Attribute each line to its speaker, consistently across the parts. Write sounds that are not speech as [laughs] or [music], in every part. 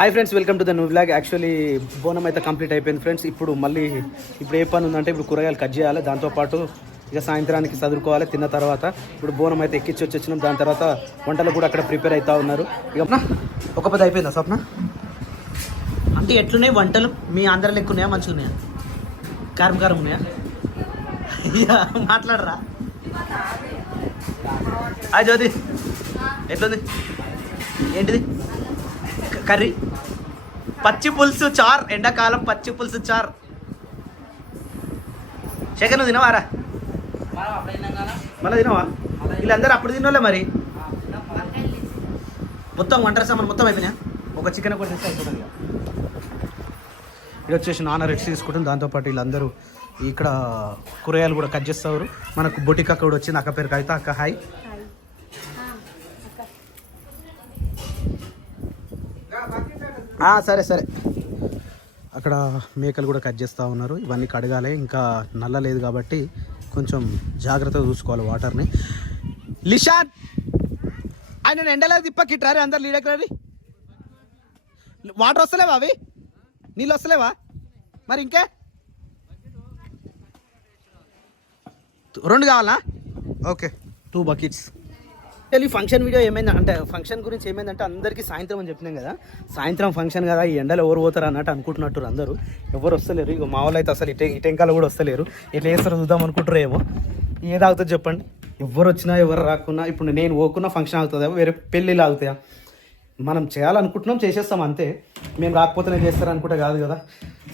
Speaker 1: Hi friends welcome to the new blog actually Bonam అయితే complete అయిపోయింది friends ఇప్పుడు మళ్ళీ ఇప్పుడు ఏ పని ఉందంటే ఇప్పుడు కూరగాయలు కట్ చేయాలి. దాంతోపాటు ఇక సాయంత్రానికి చదువుకోవాలి తిన్న తర్వాత. ఇప్పుడు బోనం అయితే ఎక్కించి వచ్చి వచ్చినాం దాని తర్వాత వంటలు కూడా అక్కడ ప్రిపేర్ అవుతా ఉన్నారు. ఇక ఒక పది అయిపోయిందా స్వప్న? అంటే ఎట్లున్నాయి వంటలు? మీ ఆంధ్ర లెక్క ఉన్నాయా? మంచిగా ఉన్నాయా? కారం కారం ఉన్నాయా? ఇక మాట్లాడరా. హాయ్ జ్యోతి. ఎట్లుంది? ఏంటిది? కర్రీ. పచ్చి పులుసు చార్. ఎండాకాలం పచ్చి పులుసు చార్. శేఖర్ నువ్వు తినవారా? మళ్ళీ తినవా? వీళ్ళందరూ అప్పుడు తినోలే మరి. మొత్తం వంటర సామాన్ మొత్తం అయిపోయినా ఒక చికెన్ కూడా తెస్తే అయిపోతుంది ఇది వచ్చేసి నాన్న రెడ్స్ తీసుకుంటుంది. దాంతోపాటు వీళ్ళందరూ ఇక్కడ కూరగాయలు కూడా కట్ చేస్తారు. మనకు బొటిక కూడా వచ్చింది. అక్క పేరు కవిత. అక్క హాయ్ సరే సరే. అక్కడ మేకలు కూడా కట్ చేస్తూ ఉన్నారు. ఇవన్నీ కడగాలి. ఇంకా నల్ల లేదు కాబట్టి కొంచెం జాగ్రత్తగా చూసుకోవాలి వాటర్ని. లిషాన్! ఆయన ఎండలో తిప్పకిట్రారు అందరు లీడెక్కడి వాటర్ వస్తలేవా అవి? నీళ్ళు వస్తలేవా? మరి ఇంకే? రెండు కావాలా? ఓకే. టూ బకెట్స్ ఈ ఫంక్షన్ వీడియో ఏమైంది అంటే ఫంక్షన్ గురించి ఏమైందంటే అందరికీ సాయంత్రం అని చెప్పినాం కదా. సాయంత్రం ఫంక్షన్ కదా ఈ ఎండలో ఎవరు పోతారు అన్నట్టు అనుకుంటున్నట్టు అందరూ. ఎవరు వస్తలేరు. ఇక మా అయితే అసలు ఇటే ఇటెంకాలు కూడా వస్తలేరు. ఇట్లా చేస్తారో చూద్దాం అనుకుంటారు ఏమో. ఏ అవుతుంది చెప్పండి. ఎవరు వచ్చినా ఎవరు రాకున్నా ఇప్పుడు నేను పోకున్నా ఫంక్షన్ అవుతుందా వేరే పెళ్ళిళ్ళు ఆగుతాయా? మనం చేయాలనుకుంటున్నాం చేసేస్తాం అంతే. మేము రాకపోతేనే చేస్తారు అనుకుంటే కాదు కదా.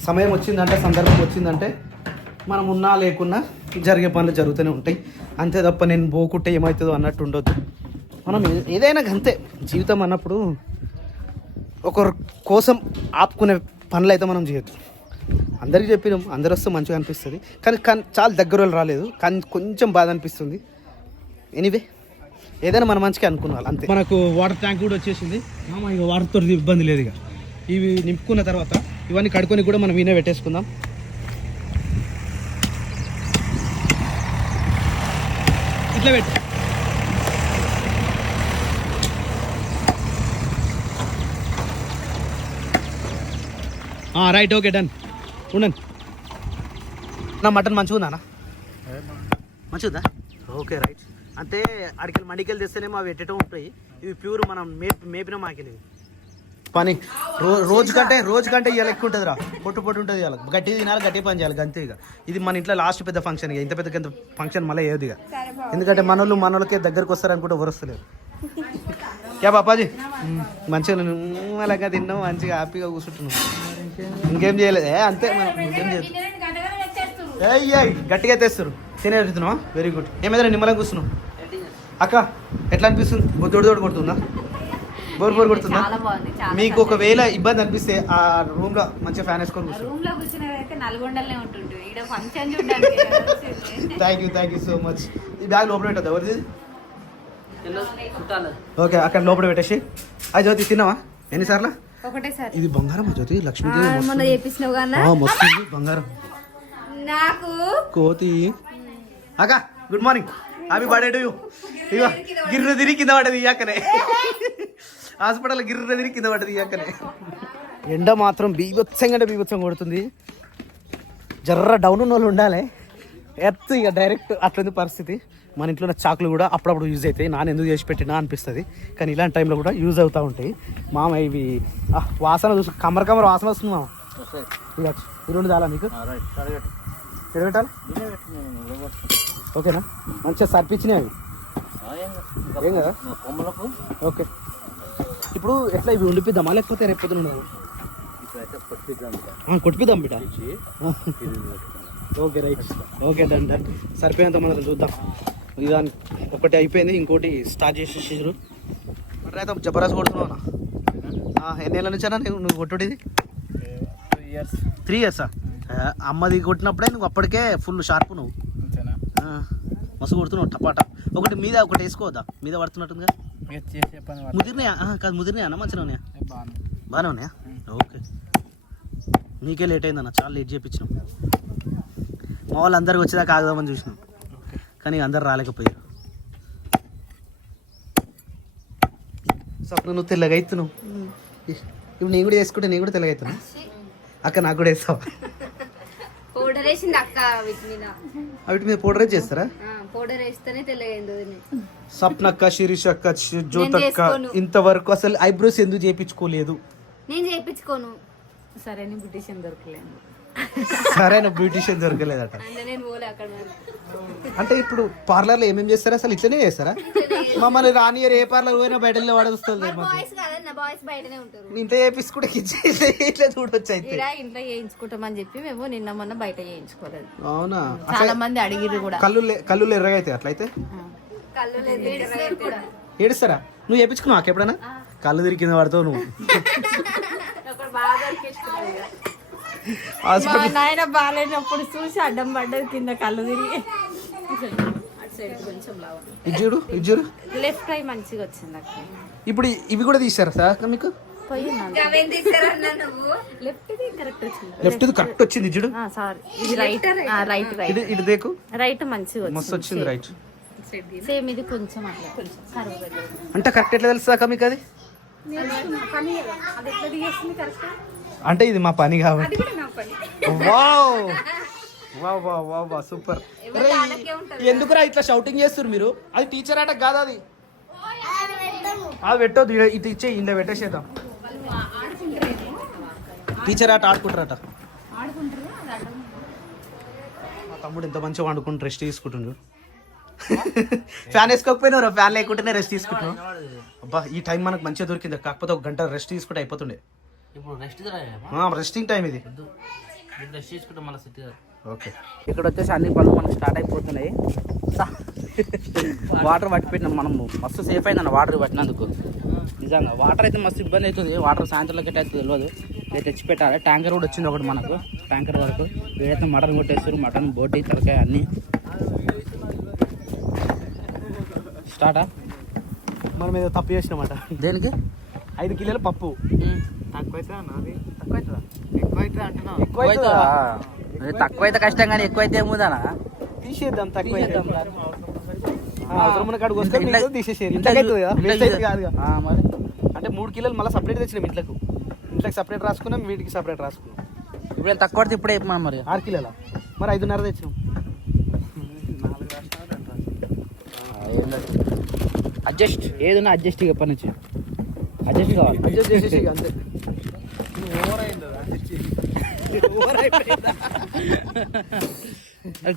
Speaker 1: సమయం వచ్చిందంటే సందర్భం వచ్చిందంటే మనం ఉన్నా లేకున్నా జరిగే పనులు జరుగుతూనే ఉంటాయి. అంతే తప్ప నేను పోకుంటే ఏమవుతుందో అన్నట్టు ఉండొద్దు. మనం ఏదైనా అంతే జీవితం అన్నప్పుడు ఒకరి కోసం ఆపుకునే పనులు అయితే మనం చేయొద్దు. అందరికీ చెప్పినాం అందరు వస్తే మంచిగా అనిపిస్తుంది. కానీ కానీ చాలా దగ్గర వాళ్ళు రాలేదు. కానీ కొంచెం బాధ అనిపిస్తుంది. ఎనీవే ఏదైనా మన మంచిగా అనుకున్నాం అంతే. మనకు వాటర్ ట్యాంక్ కూడా వచ్చేసింది. మామ ఇక వాటర్తో ఇబ్బంది లేదు ఇక. ఇవి నింపుకున్న తర్వాత ఇవన్నీ కడుకొని కూడా మనం ఈయన పెట్టేసుకుందాం. ఇట్లా పెట్టు. రైట్ ఓకే డన్ ఉండండి. నా మటన్ మంచిగా ఉందా మంచిగా ఓకే రైట్ అంటే అడికెళ్ళి మండికెళ్ళి తెస్తేనేమో అవి ఎట్టడం ఉంటాయి. ఇవి ప్యూర్ మనం మేపి మేపిన మాకెళ్ళి పని. రో రోజు కంటే రోజు కంటే ఇవాళ ఎక్కువ ఉంటుందిరా. పొట్టు పొట్టు ఉంటుంది ఇవాళ గట్టి తినాలి గట్టి పని చేయాలి అంతే ఇక. ఇది మన ఇంట్లో లాస్ట్ పెద్ద ఫంక్షన్ ఇక. ఇంత పెద్ద కింద ఫంక్షన్ మళ్ళీ ఏది ఇక. ఎందుకంటే మనోళ్ళు మనోళ్ళకే దగ్గరకు వాళ్ళకే అనుకుంటే ఎవరు వస్తలేరు క్యా బాపాజీ మంచిగా నువ్వు అలాగా తిన్నావు మంచిగా హ్యాపీగా కూర్చుంటున్నావు. ఇంకేం చేయలేదు. అంతే. ఇంకేం చేయలేదు. ఏయ్ ఏయ్ గట్టిగా తెస్తారు. తినేస్తున్నావా వెరీ గుడ్ ఏమైనా నిమ్మలం కూర్చున్నావు? అక్క ఎట్లా అనిపిస్తుంది? దొడి దొడి కొడుతుందా? బోర్ బోర్ కొడుతుందా? మీకు ఒకవేళ ఇబ్బంది అనిపిస్తే ఆ రూమ్లో మంచిగా ఫ్యాన్ వేసుకొని. Thank you thank you so much ఈ బ్యాగ్ లోపల పెట్టద్దు? ఎవరిది? ఓకే అక్కడ లోపల పెట్టేసి. అది జ్యోతి తిన్నావా? ఎన్నిసార్లు?
Speaker 2: ఒకటేసారి.
Speaker 1: ఇది బంగారం జ్యోతి? లక్ష్మీదేవి
Speaker 2: మొన్న. చేపించినావు కదా
Speaker 1: బంగారం.
Speaker 2: నాకు
Speaker 1: కోతి. అక్క గుడ్ మార్నింగ్ టు యూ ఇగో గిర్ర తిరిగి కింద పడ్డది ఇయ్యాకనే హాస్పిటల్ గిర్ర తిరిగి కింద పడ్డది ఇయ్యాకనే ఎండ మాత్రం బీభత్సంగా అంటే బీభత్సం కొడుతుంది. జర్ర డౌన్ ఉన్న వాళ్ళు ఉండాలి. ఎత్తు ఇక డైరెక్ట్ అట్లుంది పరిస్థితి. మన ఇంట్లో ఉన్న చాకులు కూడా అప్పుడప్పుడు యూజ్ అవుతాయి. నాన్న ఎందుకు చేసి పెట్టినా అనిపిస్తుంది. కానీ ఇలాంటి టైంలో కూడా యూజ్ అవుతూ ఉంటాయి. మామ ఇవి వాసన చూసి కమ్మర కమ్మర వాసన వస్తుంది మామ. ఈ రెండు చాలా ఎడబెట్టాలి ఓకేనా? మంచిగా సర్పించినాయి అవి. ఏం కదా? ఓకే. ఇప్పుడు ఎట్లా ఇవి ఉండిపిద్దామా లేకపోతే రేపు పొద్దున కొట్టిపిద్దాం బిడ్డ. Okay right. Okay done done. సరిపోయేంత మనం చూద్దాం. ఇదాని ఒకటి అయిపోయింది ఇంకోటి స్టార్ట్ చేసేసారు అయితే జబర్దస్త్ కొడుతున్నావు ఎన్ని ఏళ్ళ నుంచా నేను నువ్వు కొట్టుడిది? త్రీ ఇయర్సా అమ్మది కొట్టినప్పుడే నువ్వు అప్పటికే ఫుల్ షార్ప్ నువ్వు. ఆ, మస్తు కొడుతున్నావు టపాటా ఒకటి మీద ఒకటి వేసుకోవద్దా? మీద పడుతున్నట్టుందిగా. ముదిరినాయా? కాదు ముదిరినాయా అన్న? మంచిగా ఉన్నాయా? బాగానే ఉన్నాయా. ఓకే. నీకే లేట్ అయిందన్న చాలా లేట్ చేయించినాం మా వాళ్ళు అందరికి వచ్చేదాకా ఆగుదామని చూసినాం. కానీ అందరు రాలేకపోయారు. స్వప్న నువ్వు తెల్లగా అవుతున్నావు ఇప్పుడు నేను కూడా వేసుకుంటే నేను కూడా తెల్లగవుతున్నా అక్క నాకు కూడా వేస్తావా?
Speaker 2: పౌడర్ వేసింది అక్క వీటి మీద.
Speaker 1: వీటి మీద పౌడర్ చేస్తారా?
Speaker 2: పౌడర్ వేస్తేనే తెల్లగైంది వదిన.
Speaker 1: సప్నక్క శిరీష్ అక్క జ్యోతక్క
Speaker 2: చేసుకోను.
Speaker 1: ఇంతవరకు అసలు ఐబ్రోస్ ఎందుకు చేయించుకోలేదు?
Speaker 2: నేను చేయించుకోను.
Speaker 3: సరే నీ బ్యూటిషియన్ దొరకలేదు.
Speaker 1: సరైన బ్యూటిషియన్ దొరకలేదట.
Speaker 2: అంటే నేను పోలే అక్కడ మరి.
Speaker 1: అంటే ఇప్పుడు పార్లర్లో ఏమేమి చేస్తారా? అసలు ఇట్లనే చేస్తారా? మమ్మల్ని రానియర్ ఏ పార్లర్ పోయినా బయట వాడొస్తుంది ఇంత చేపించుకుంటే ఇట్లా చూడొచ్చు అయితే.
Speaker 3: ఇక్కడ ఇంట్లో చేయించుకుంటామని చెప్పి మేము నిన్న మొన్న బయట చేయించుకోలేదు.
Speaker 1: అవునా?
Speaker 3: చాలా మంది అడిగిర్రు కూడా.
Speaker 1: కళ్ళు కళ్ళు ఎర్రగా అవుతాయి అట్లయితే ఏడుస్తారా? నువ్వు చేపించుకున్నావు ఎప్పుడైనా కళ్ళు తిరిగి కింద పడతావు నువ్వు.
Speaker 3: నాయన బాగాలేనప్పుడు చూసి అడ్డం పడ్డది కింద కళ్ళు తిరిగి.
Speaker 1: ఇది చూడు ఇది చూడు.
Speaker 3: లెఫ్ట్ ఐ మంచిగా వచ్చింది అక్క.
Speaker 1: ఇప్పుడు ఇవి కూడా తీసారా సార్ మీకు?
Speaker 3: లెఫ్ట్ కరెక్ట్ వచ్చింది.
Speaker 1: లెఫ్ట్ కరెక్ట్ వచ్చింది ఇది చూడు
Speaker 3: సారీ ఇది రైట్ రైట్ రైట్
Speaker 1: ఇది ఇటు దేకు?
Speaker 3: రైట్ మంచిగా
Speaker 1: మస్తు వచ్చింది రైట్
Speaker 3: సేమ్ ఇది కొంచెం
Speaker 1: అంటే కరెక్ట్ ఎట్లా తెలుసు మీకు అది? అంటే ఇది మా పని కాబట్టి. Wow! [laughs] Wow wow wow wow super. ఎందుకురా ఇట్లా షౌటింగ్ చేస్తారు మీరు? అది టీచర్ ఆట కాదు అది? అది పెట్టొద్దు ఇటు ఇచ్చే ఇంట్లో పెట్టేసేద్దాం. టీచర్ ఆట ఆడుకుంటారట. మా తమ్ముడు ఎంత మంచిగా వండుకుంటూ రెస్ట్ తీసుకుంటుండు. [laughs] ఫ్యాన్ వేసుకోకపోయినా ఫ్యాన్ లేకుంటేనే రెస్ట్ తీసుకుంటున్నాం అబ్బా ఈ టైం మనకు మంచిగా దొరికింది. కాకపోతే ఒక గంట రెస్ట్ తీసుకుంటే అయిపోతుండే.
Speaker 4: ఇప్పుడు రెస్ట్ రాయమ్మా
Speaker 1: రెస్టింగ్ టైం ఇది.
Speaker 4: రెస్ట్ చేసుకుంటే మళ్ళీ సెట్
Speaker 1: ఓకే. ఇక్కడ వచ్చేసి అన్ని పనులు మనకు స్టార్ట్ అయిపోతున్నాయి. వాటర్ పట్టిపెట్టినాం మనము మస్తు సేఫ్ అయిందన్న వాటర్ పట్టినందుకు. నిజంగా వాటర్ అయితే మస్తు ఇబ్బంది అవుతుంది. వాటర్ ఎట్లా అవుతుంది తెలియదు. ఇక తెచ్చి పెట్టాలి ట్యాంకర్ కూడా వచ్చింది ఒకటి మనకు. ట్యాంకర్ వరకు. వీడైతే మటన్ కొట్టేస్తారు మటన్ బోటి తరకాయ అన్నీ. స్టార్టా మనం ఏదో తప్పు చేసినామాట.
Speaker 4: దేనికి?
Speaker 1: ఐదు కిలోల పప్పు.
Speaker 4: తక్కువైతే కష్టం కానీ ఎక్కువైతే ఏముందనా
Speaker 1: తీసేద్దాం తక్కువ అంటే మూడు కిలోలు మళ్ళీ సపరేట్ తెచ్చినాం ఇంట్లోకి. ఇంట్లోకి సపరేట్ రాసుకున్నాం వీటికి సపరేట్ రాసుకున్నాం.
Speaker 4: ఇప్పుడు తక్కువ పడితే ఇప్పుడే చెప్పమా మరి.
Speaker 1: ఆరు కిలోల? మరి ఐదున్నర తెచ్చినాం.
Speaker 4: అడ్జస్ట్. ఏదైనా అడ్జస్ట్ నుంచి. అడ్జస్ట్ కావాలి.
Speaker 1: అడ్జస్ట్ చేసేసి ఇక అంతే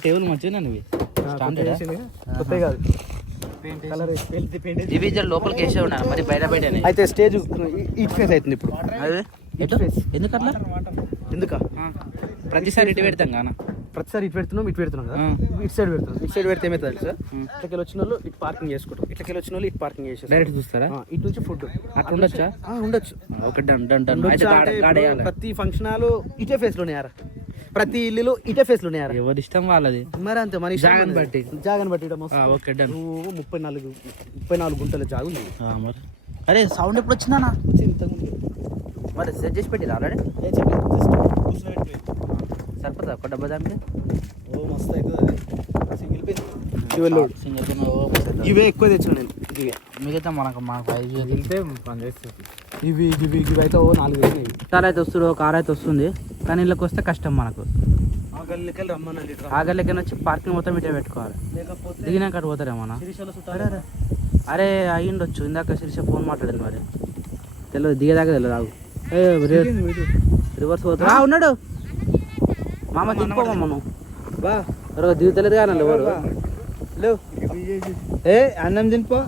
Speaker 4: టేబుల్ మంచిగా ఇవి
Speaker 1: కొత్త కాదు.
Speaker 4: ఇవి లోపలికి వేసే ఉన్నా మరి బయట బయటనే?
Speaker 1: అయితే స్టేజ్ ఇట్ ఫేస్ అవుతుంది ఇప్పుడు.
Speaker 4: అదే? ఎందుకట్లా?
Speaker 1: ఎందుక?
Speaker 4: ప్రతిసారి ఇటు పెడతాం కానా
Speaker 1: ప్రతిసారి ఇటు పెడుతున్నాం ఇటు పెడుతున్నాం కదా. ఇటు సైడ్ పెడుతున్నాం. ఇటు సైడ్ పెడితే ఏమవుతుంది సార్? ఇట్లకెళ్ళి వచ్చిన వాళ్ళు ఇటు పార్కింగ్ చేసుకుంటాం. ఇట్లకెళ్ళి వచ్చిన వాళ్ళు ఇటు పార్కింగ్ చేసేస్తారు
Speaker 4: డైరెక్ట్ చూస్తారా?
Speaker 1: ఇటు నుంచి ఫుడ్
Speaker 4: అట్లా ఉండొచ్చా?
Speaker 1: ఉండొచ్చు.
Speaker 4: ఓకే డన్
Speaker 1: ప్రతి ఫంక్షన్ హాల్ ఇటే ఫేస్లోనే యారా? ప్రతి ఇల్లులో ఇటే ఫేస్ యారా?
Speaker 4: ఎవరి ఇష్టం వాళ్ళది?
Speaker 1: మరి అంతే ఇష్టం
Speaker 4: జాగని. బట్టి.
Speaker 1: జాగని బట్టి
Speaker 4: ఓకే డన్.
Speaker 1: ముప్పై నాలుగు ముప్పై నాలుగు గుంటల జాగు ఉంది.
Speaker 4: మరి. అరే సౌండ్ ఎప్పుడు వచ్చిందనా మరి సెట్ చేసి పెట్టిరా ఆల్రెడీ? సరిపోతుందా ఒక డబ్బా దానికి
Speaker 1: ఓ మస్తు అవుతుంది single piece dual load.
Speaker 4: Single ఓ అవుతుంది.
Speaker 1: ఇవే ఎక్కువ తెచ్చిన నేను. ఇవే
Speaker 4: మిగతా మనకు మనకు ఫైవ్
Speaker 1: ఇవి ఇవి ఇవి అయితే ఓ నాలుగు
Speaker 4: కార్ అయితే వస్తుంది కార్ అయితే వస్తుంది. కానీ ఇళ్ళకి వస్తే కష్టం మనకు.
Speaker 1: ఆ గల్లీకెళ్ళి రమ్మన్నా లీటర్
Speaker 4: ఆగలేకని వచ్చి పార్కింగ్ మొత్తం ఇటే పెట్టుకోవాలి.
Speaker 1: లేకపోతే
Speaker 4: దిగినాక అటు పోతారేమోనా
Speaker 1: శిరీషలో
Speaker 4: అరే అయ్యిండొచ్చు. ఇందాక శిరీష ఫోన్ మాట్లాడింది మరి. తెలియదు దిగేదాకా తెలియదు ఆగు. రివర్స్ పోతా? ఉన్నాడు. మామ తినిపోమా మనం
Speaker 1: బా.
Speaker 4: త్వరగా దిగుతలేదు కానీ ఎవరు?
Speaker 1: లేవు. ఏ అన్నం తినిపో.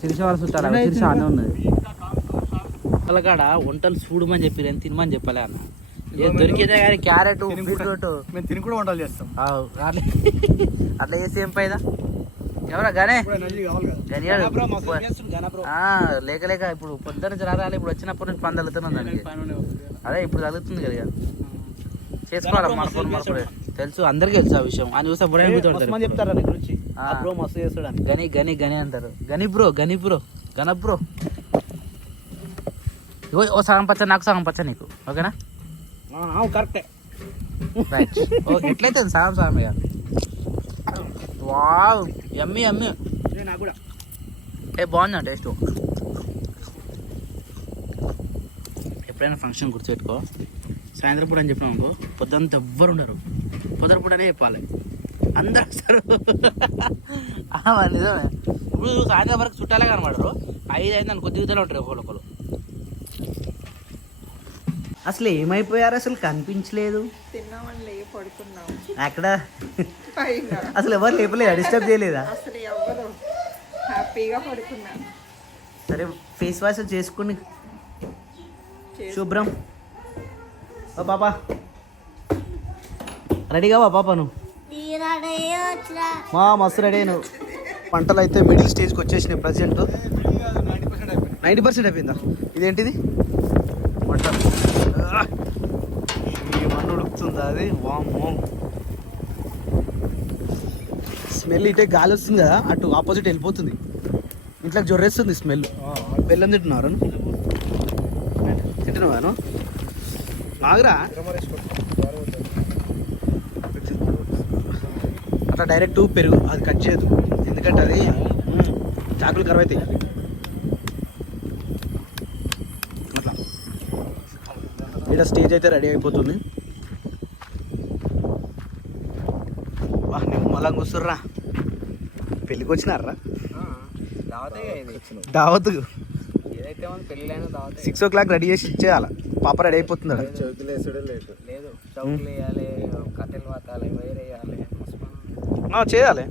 Speaker 4: శిరీష వాళ్ళు చుట్టారు శిరీష అన్నీ ఉన్నది. కాడ వంటలు చూడమని చెప్పి నేను తినమని చెప్పలే అన్న. ఏ దొరికితే కానీ క్యారెట్ బీట్రూట్.
Speaker 1: మేము తిని కూడా వంటలు చేస్తాం.
Speaker 4: అట్లా చేసి ఏం పైదా ఎవరా గానే? లేక లేక ఇప్పుడు పొద్దున్న నుంచి రాలి ఇప్పుడు వచ్చినప్పటి నుంచి పని తగ్గుతున్నాం దానికి అదే ఇప్పుడు తగ్గుతుంది కదా. చేసుకోవాలి మన ఫోన్ మనకు తెలుసు అందరికీ తెలుసు ఆ విషయం. అని చూస్తే
Speaker 1: మస్తు చెప్తారా బ్రో మస్తు చేస్తాడని
Speaker 4: గని గని గని అంటారు. గని బ్రో గని బ్రో గన బ్రో. ఇగో ఓ సగం పచ్చ నాకు సగం పచ్చ నీకు. ఓకేనా?
Speaker 1: కరెక్టే.
Speaker 4: రైట్ ఓకే ఎట్లయితే సగం సగం ఇక వావ్. ఎమ్మి ఎమ్మి.
Speaker 1: నాకు కూడా.
Speaker 4: ఏ బాగుందా టేస్ట్? ఎప్పుడైనా ఫంక్షన్ గుర్తుపెట్టుకో. సాయంత్రం పూట అని చెప్పినాం అనుకో పొద్దుంతా ఎవ్వరు ఉండరు. పొద్దున పూటనే చెప్పాలి. అందరూ వస్తారు. [laughs] నిజమే. ఇప్పుడు సాయంత్రం వరకు చుట్టాలే కనబడరు. ఐదు అయింది అనుకో దిగుతూనే ఉంటారు ఒకళ్ళు.
Speaker 1: అసలు ఏమైపోయారు? అసలు కనిపించలేదు.
Speaker 3: తిన్నామని పడుకున్నాం.
Speaker 1: అక్కడ అసలు ఎవరు లేపలేదా? డిస్టర్బ్ చేయలేదా?
Speaker 3: అసలు హ్యాపీగా
Speaker 1: సరే ఫేస్ వాష్ చేసుకుని శుభ్రం. ఓ పాప. రెడీగా వా పాప నువ్వు? మా మస్తు రెడీ నువ్వు పంటలు అయితే మిడిల్ స్టేజ్కి వచ్చేసినాయి ప్రజెంట్ నైంటీ పర్సెంట్ అయిపోయిందా? ఇదేంటిది! ఈ మన్ను ఉడుకుతుందా అది? వామ్మో. స్మెల్ ఇటే గాలి వస్తుంది కదా అటు ఆపోజిట్ వెళ్ళిపోతుంది. ఇంట్లోకి జొర్రేస్తుంది స్మెల్. బెల్లం తింటున్నారు తింటున్నావాను నాగరా అట్లా డైరెక్ట్ పెరుగు అది కట్ చేయదు ఎందుకంటే అది చాకులు కరువు అవుతాయి. అట్లా. ఇక్కడ స్టేజ్ అయితే రెడీ అయిపోతుంది. వా నువ్వు మళ్ళా కూర్చుర్రా. పెళ్ళికి వచ్చినారా దావత్
Speaker 4: ఏదైతే మన పెళ్ళైనా దావతే
Speaker 1: సిక్స్ ఓ క్లాక్ రెడీ చేసి ఇచ్చేయాల? పాప రెడీ అయిపోతుంది? ఆడ.
Speaker 4: లేదు చౌకులు వేయాలి కట్టెలు పట్టాలి వైర్ వేయాలి
Speaker 1: ఆ, చేయాలి.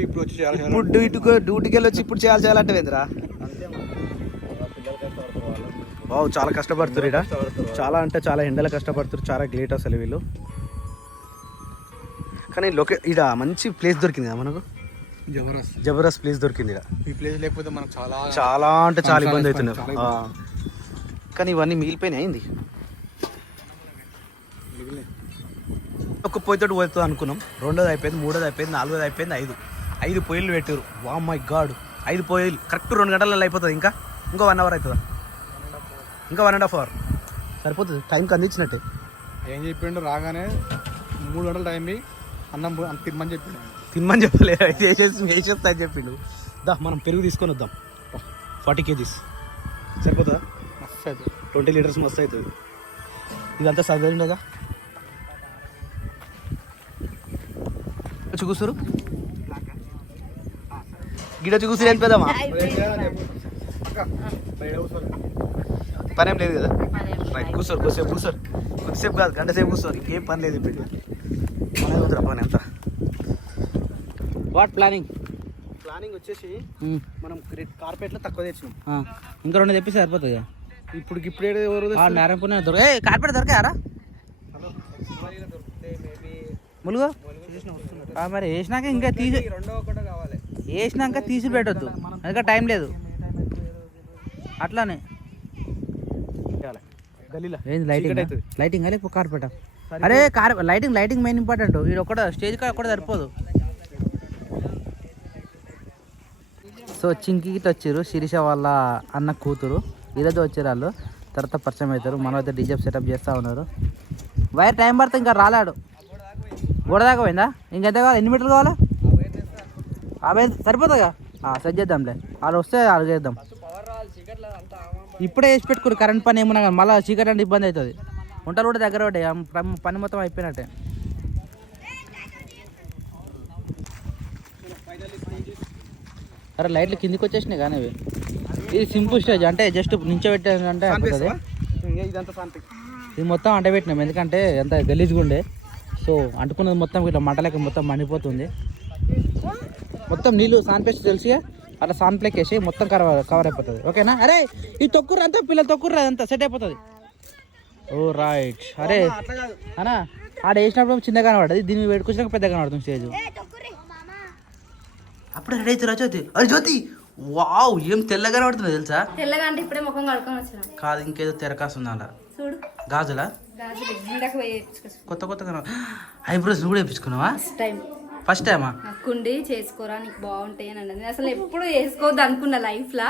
Speaker 5: ఇప్పుడు వచ్చి చేయాలి
Speaker 1: ఇప్పుడు డ్యూటీకి డ్యూటీకి వెళ్ళి వచ్చి ఇప్పుడు చేయాలి చేయాలంటే వేంద్రా బావు చాలా కష్టపడుతురు ఇక్కడ చాలా అంటే చాలా ఎండలు కష్టపడుతురు చాలా గ్రేట్ అసలు వీళ్ళు. కానీ లొకే ఇక్కడ మంచి ప్లేస్ దొరికింది కదా మనకు?
Speaker 5: జబర్దస్త్.
Speaker 1: జబర్దస్త్ ప్లేస్ దొరికింది ఇక్కడ
Speaker 5: ఈ ప్లేస్ లేకపోతే మనకు చాలా
Speaker 1: చాలా అంటే చాలా ఇబ్బంది. ఆ. కానీ ఇవన్నీ మిగిలిపోయినాయి అయింది ఒక పొయ్యితోటి పోతుంది అనుకున్నాం. రెండోది అయిపోయింది మూడోది అయిపోయింది నాలుగోది అయిపోయింది ఐదు. ఐదు పొయ్యిలు పెట్టారు వా మై గాడ్. ఐదు పొయ్యిలు. కరెక్ట్ రెండు గంటలలో అయిపోతుంది ఇంకా? ఇంకో వన్ అవర్ అవుతుందా ఇంకా వన్ అండ్ హాఫ్ అవర్. సరిపోతుంది. టైంకి అందించినట్టే.
Speaker 5: ఏం చెప్పిండు? రాగానే మూడు గంటల టైం అన్నం పో- అంత తిమ్మని చెప్పిండు ఆయన.
Speaker 1: తినమని చెప్పలే అయితే వేసేసి వేసేస్తా అని చెప్పిండు. దా మనం పెరుగు తీసుకొని వద్దాం. Forty KGs. సరిపోతుందా?
Speaker 5: మస్తు అయితే
Speaker 1: ట్వంటీ లీటర్స్ మస్తు అవుతుంది ఇదంతా సగలిండగా వచ్చి కూర్చోరు గిడ వచ్చి కూర్చుని ఏం పెద్దమ్మా? పని ఏం లేదు కదా. రైట్ కూర్చోరు కొద్దిసేపు కూర్చోరు. కొద్దిసేపు కాదు గంట సేపు కూర్చోరు. ఇంకేం పని లేదు ఇప్పుడు. పని ఎంత
Speaker 4: వాట్ ప్లానింగ్
Speaker 1: ప్లానింగ్ వచ్చేసి మనం కార్పెట్లో తక్కువ తెచ్చినాం.
Speaker 4: ఇంకా రెండు తెప్పిస్తే సరిపోతుంది
Speaker 1: ఇప్పుడు ఇప్పుడు
Speaker 4: నారాయణపూర్ దొరక ఏ కార్పెట్ దొరికారా ములుగు. మరి వేసినాక ఇంకా తీసి వేసినాక తీసి పెట్టొద్దు. ఇంకా టైం లేదు. అట్లానే.
Speaker 1: గలీలా
Speaker 4: ఏంది లైటింగ్. లైటింగ్ లేకపోతే కార్పెట్? అరే car lighting lighting main important ఇది ఒక్కడ స్టేజ్ కాడ ఒక్కడ సరిపోదు. సో చింకికి వచ్చారు శిరీష వాళ్ళ అన్న కూతురు. ఈరోజు వచ్చారు వాళ్ళు. తర్వాత పరిచయం అవుతారు. మనం అయితే డీజే సెటప్ చేస్తూ ఉన్నారు. వైర్ టైం పడితే ఇంకా రాలాడు. గోడ దాకా పోయిందా? ఇంకెంత కావాలి? ఎన్ని మీటర్లు కావాలా? అవే సరిపోతుందిగా? సెట్ చేద్దాంలే. వాళ్ళు వస్తే అడిగేద్దాం ఇప్పుడే వేసి పెట్టుకోరు. కరెంట్ పని ఏమన్నా కానీ మళ్ళీ చీకటి అంటే ఇబ్బంది అవుతుంది. వంటలు కూడా దగ్గర ఆ పని- మొత్తం అయిపోయినట్టే. అరే లైట్లు కిందికి వచ్చేసినాయి కానీ ఇవి. ఇది సింపుల్ స్టేజ్. అంటే జస్ట్ నించోబెట్టాలంటే అయిపోతుంది. ఇది మొత్తం అంటబెట్టినాం ఎందుకంటే ఎంత గలీజ్గా ఉండే. సో అంటుకున్నది మొత్తం ఇట్లా మంటలకి మొత్తం మండిపోతుంది. మొత్తం నీళ్ళు సాన్ పేస్ట్ తెలిసిగా? అట్లా సాన్ ప్లేక్ వేసి మొత్తం కవర్ కవర్ అయిపోతుంది. ఓకేనా? అరే ఈ తొక్కుర్రు అంతా పిల్లలు తొక్కుర్రు అదంతా సెట్ అయిపోతుంది. Oh right. అరే అనా ఆడ వేసినప్పుడు చిన్నగా కనబడదు. దీన్ని పెట్టుకొచ్చినాక పెద్దగా కనబడుతుంది స్టేజ్. అప్పుడే రెడీ అవుతారా జ్యోతి? అరే జ్యోతి వావ్ ఏం తెల్లగా కనబడుతుంది తెలుసా?
Speaker 2: తెల్లగా అంటే ఇప్పుడే ముఖం కడుకొని వచ్చిన.
Speaker 4: కాదు ఇంకేదో తెరకాస్తుంది అలా
Speaker 2: చూడు.
Speaker 4: గాజులా? కొత్త కొత్తగా ఐబ్రోస్ కూడా వేయించుకున్నావా?
Speaker 2: ఫస్ట్ టైం
Speaker 4: ఫస్ట్ టైమా
Speaker 2: అక్కుండి చేసుకోరా నీకు బాగుంటాయి అని అన్నది. అసలు ఎప్పుడు వేసుకోవద్దు అనుకున్నా లైఫ్ లా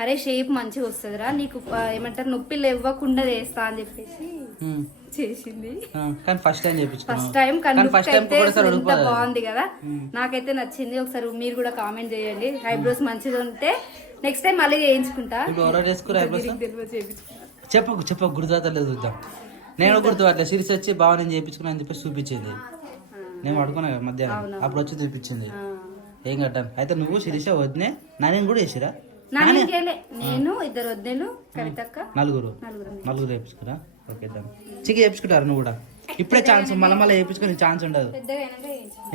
Speaker 2: అరే షేప్ మంచిగా వస్తుందిరా. నీకు ఏమంటారు నొప్పిలు ఇవ్వకుండా చేస్తా అని చెప్పేసి చేసింది.
Speaker 4: కానీ ఫస్ట్ టైం
Speaker 2: ఫస్ట్ టైం కానీ అయితే ఎంత బాగుంది కదా. నాకైతే నచ్చింది. ఒకసారి మీరు కూడా కామెంట్ చేయండి. ఐబ్రోస్ మంచిగా ఉంటే నెక్స్ట్ టైం మళ్ళీ చేయించుకుంటా.
Speaker 4: చెప్పకు చెప్పకు. గుర్తురాతలేదు చూద్దాం. నేను గుర్తు అట్లా సిరిస్ వచ్చి బాగా నేను చేయించుకున్నా అని చెప్పేసి చూపించింది. నేను పడుకున్నా మధ్యాహ్నం. అప్పుడు వచ్చి చూపించింది. ఏం కట్టాను అయితే నువ్వు శిరీష వద్దునే నాని కూడా వేసిరా
Speaker 2: నేను. ఇద్దరు వద్దెలు కవితక్క.
Speaker 4: నలుగురు.
Speaker 2: నలుగురు.
Speaker 4: వేయించుకురా ఓకే చికి నువ్వు కూడా. ఇప్పుడే ఛాన్స్ మళ్ళీ మళ్ళీ వేయించుకునే ఛాన్స్ ఉండదు.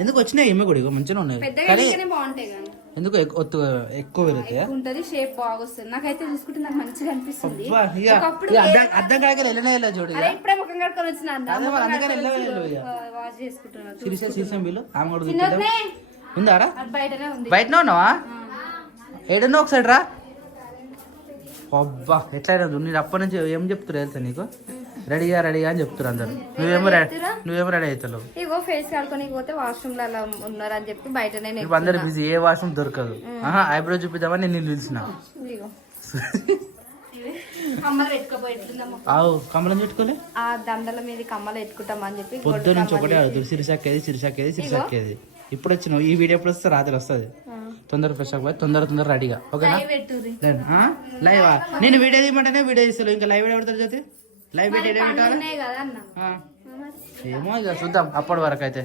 Speaker 4: ఎందుకు వచ్చినాయి ఏమి కూడా మంచిగా ఉన్నాయి. కానీ ఎందుకు ఒత్తు ఎక్కువ పెరుగుతాయా?
Speaker 2: ఉంటది షేప్ బాగా వస్తుంది నాకైతే చూసుకుంటే నాకు మంచిగా అనిపిస్తుంది.
Speaker 4: అద్దం కాడికి వెళ్ళనే వెళ్ళా చూడు
Speaker 2: ఇప్పుడే ముఖం కడుకొని వచ్చిన
Speaker 4: అందుకని.
Speaker 2: వాష్ చేసుకుంటున్నాను
Speaker 4: సిరిసే సీసం బిల్లు ఆమె కూడా ఉందారా?
Speaker 2: బయటనే
Speaker 4: ఉన్నావా? ఏడన్నా ఒకసారి రా. అబ్బా ఎట్లయినా. నేను అప్పటి నుంచి ఏం చెప్తున్నా తెలుసా నీకు? రెడీగా రెడీగా అని చెప్తున్నారు అందరు. నువ్వేమో రెడీ? నువ్వేమో రెడీ అవుతావు
Speaker 2: ఇగో ఫేస్ కడుకొని పోతే వాష్రూమ్లో అలా ఉన్నారని చెప్పి బయటనే నేను
Speaker 4: అందరు బిజీ ఏ వాషం దొరకదు. ఆహా ఐబ్రో చూపిద్దామని నేను నిన్ను పిలిచిన.
Speaker 2: ఇగో. [laughs] కమ్మలు
Speaker 4: చుట్టుకోలే
Speaker 2: ఆ దండల మీద కమ్మలు పెట్టుకుంటామని చెప్పి
Speaker 4: పొద్దు నుంచి ఒకటే అడుగుతుంది సిరిసక్కేది సిరిసక్కేది సిరిసక్కేది. ఇప్పుడు వచ్చినావు. ఈ వీడియో ఎప్పుడు వస్తే రాత్రి వస్తుంది. తొందర ఫ్రెష్ అవ్వాలి. తొందర తొందర రెడీగా ఓకేనా? లైవా నేను వీడియో తీయమంటేనే వీడియో తీస్తాను ఇంకా లైవ్ పెడతారు జ్యోతి? లైవ్ పెట్టి. ఏమో ఇక చూద్దాం. అప్పటి వరకు అయితే.